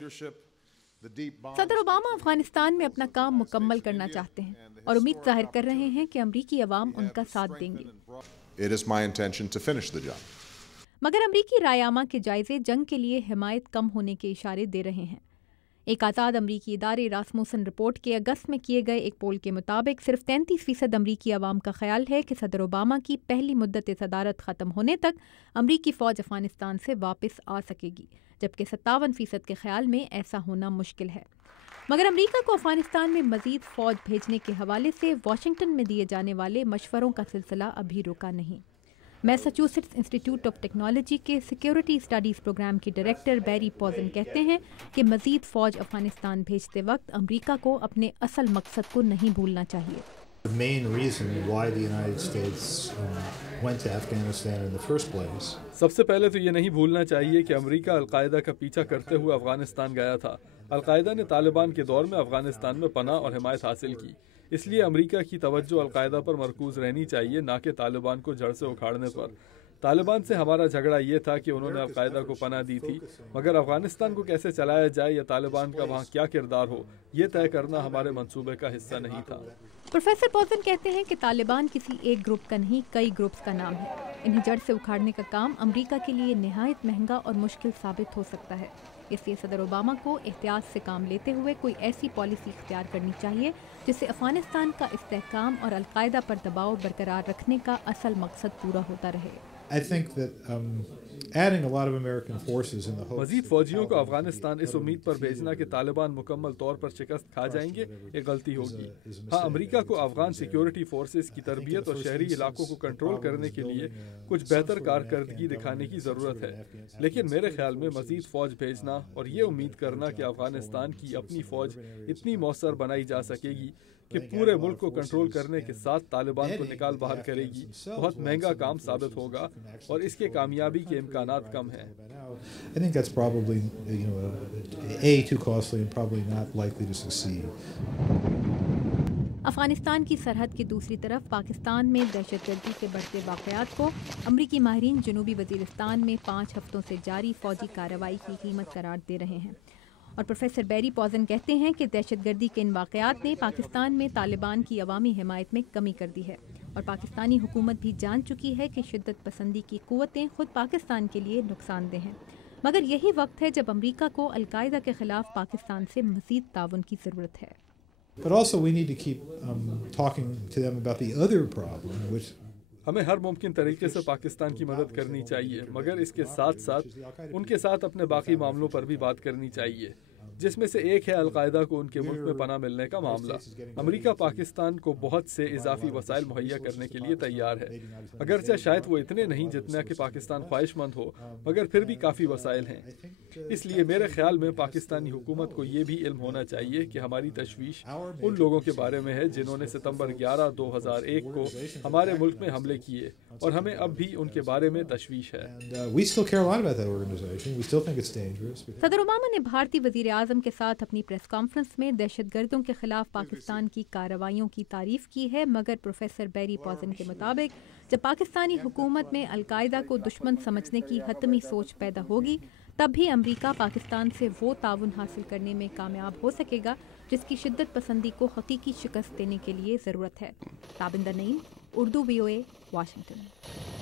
صدر اوباما افغانستان میں اپنا کام مکمل کرنا چاہتے ہیں اور امید ظاہر کر رہے ہیں کہ امریکی عوام ان کا ساتھ دیں گے، مگر امریکی رائے عامہ کے جائزے جنگ کے لیے حمایت کم ہونے کے اشارے دے رہے ہیں۔ ایک آزاد امریکی ادارے راسموسن رپورٹ کے اگست میں کیے گئے ایک پول کے مطابق صرف 33% امریکی عوام کا خیال ہے کہ صدر اوباما کی پہلی مدت صدارت ختم ہونے تک امریکی فوج افغانستان سے واپس آ سکے گی، جبکہ 57% کے خیال میں ایسا ہونا مشکل ہے۔ مگر امریکہ کو افغانستان میں مزید فوج بھیجنے کے حوالے سے واشنگٹن میں دیے جانے والے مشوروں کا سلسلہ ابھی رکا نہیں۔ میساچوسٹس انسٹی ٹیوٹ آف ٹیکنالوجی کے سیکیورٹی اسٹڈیز پروگرام کے ڈائریکٹر بیری پوزن کہتے ہیں کہ مزید فوج افغانستان بھیجتے وقت امریکہ کو اپنے اصل مقصد کو نہیں بھولنا چاہیے۔ سب سے پہلے تو یہ نہیں بھولنا چاہیے کہ امریکہ القاعدہ کا پیچھا کرتے ہوئے افغانستان گیا تھا۔ القاعدہ نے طالبان کے دور میں افغانستان میں پناہ اور حمایت حاصل کی، اس لیے امریکہ کی توجہ القاعدہ پر مرکوز رہنی چاہیے، نہ کہ طالبان کو جڑ سے اکھاڑنے پر۔ طالبان سے ہمارا جھگڑا یہ تھا کہ انہوں نے القاعدہ کو پناہ دی تھی، مگر افغانستان کو کیسے چلایا جائے یا طالبان کا وہاں کیا کردار ہو، یہ طے کرنا ہمارے منصوبے کا حصہ نہیں تھا۔ پروفیسر پوزن کہتے ہیں کہ طالبان کسی ایک گروپ کا نہیں، کئی گروپس کا نام ہے۔ انہیں جڑ سے اکھاڑنے کا کام امریکہ کے لیے نہایت مہنگا اور مشکل ثابت ہو سکتا ہے، اس لیے صدر اوباما کو احتیاط سے کام لیتے ہوئے کوئی ایسی پالیسی اختیار کرنی چاہیے جس سے افغانستان کا استحکام اور القاعدہ پر دباؤ برقرار رکھنے کا اصل مقصد پورا ہوتا رہے۔ مزید فوجیوں کو افغانستان اس امید پر بھیجنا کہ طالبان مکمل طور پر شکست کھا جائیں گے، ایک غلطی ہوگی۔ ہاں، امریکہ کو افغان سیکیورٹی فورسز کی تربیت اور شہری علاقوں کو کنٹرول کرنے کے لیے کچھ بہتر کارکردگی دکھانے کی ضرورت ہے، لیکن میرے خیال میں مزید فوج بھیجنا اور یہ امید کرنا کہ افغانستان کی اپنی فوج اتنی مؤثر بنائی جا سکے گی کہ پورے ملک کو کنٹرول کرنے کے ساتھ طالبان کو نکال باہر کرے گی، بہت مہنگا کام ثابت ہوگا اور اس کے کامیابی کے امکانات کم ہیں۔ افغانستان کی سرحد کی دوسری طرف پاکستان میں دہشت گردی کے بڑھتے واقعات کو امریکی ماہرین جنوبی وزیرستان میں 5 ہفتوں سے جاری فوجی کارروائی کی قیمت قرار دے رہے ہیں، اور پروفیسر بیری پوزن کہتے ہیں کہ دہشت گردی کے ان واقعات نے پاکستان میں طالبان کی عوامی حمایت میں کمی کر دی ہے، اور پاکستانی حکومت بھی جان چکی ہے کہ شدت پسندی کی قوتیں خود پاکستان کے لیے نقصان دہ ہیں، مگر یہی وقت ہے جب امریکہ کو القاعدہ کے خلاف پاکستان سے مزید تعاون کی ضرورت ہے۔ ہمیں ہر ممکن طریقے سے پاکستان کی مدد کرنی چاہیے، مگر اس کے ساتھ ساتھ ان کے ساتھ اپنے باقی معاملوں پر بھی بات کرنی چاہیے، جس میں سے ایک ہے القاعدہ کو ان کے ملک میں پناہ ملنے کا معاملہ۔ امریکہ پاکستان کو بہت سے اضافی وسائل مہیا کرنے کے لیے تیار ہے، اگرچہ شاید وہ اتنے نہیں جتنا کہ پاکستان خواہش مند ہو، مگر پھر بھی کافی وسائل ہیں۔ اس لیے میرے خیال میں پاکستانی حکومت کو یہ بھی علم ہونا چاہیے کہ ہماری تشویش ان لوگوں کے بارے میں ہے جنہوں نے ستمبر 11، 2001 کو ہمارے ملک میں حملے کیے، اور ہمیں اب بھی ان کے بارے میں تشویش ہے۔ صدر اوباما نے بھارتی وزیر اعظم کے ساتھ اپنی پریس کانفرنس میں دہشت گردوں کے خلاف پاکستان کی کارروائیوں کی تعریف کی ہے، مگر پروفیسر بیری پوزن کے مطابق جب پاکستانی حکومت میں القاعدہ کو دشمن سمجھنے کی حتمی سوچ پیدا ہوگی، تب بھی امریکہ پاکستان سے وہ تعاون حاصل کرنے میں کامیاب ہو سکے گا جس کی شدت پسندی کو حقیقی شکست دینے کے لیے ضرورت ہے۔ تابندہ نعیم، اردو VOA، واشنگٹن۔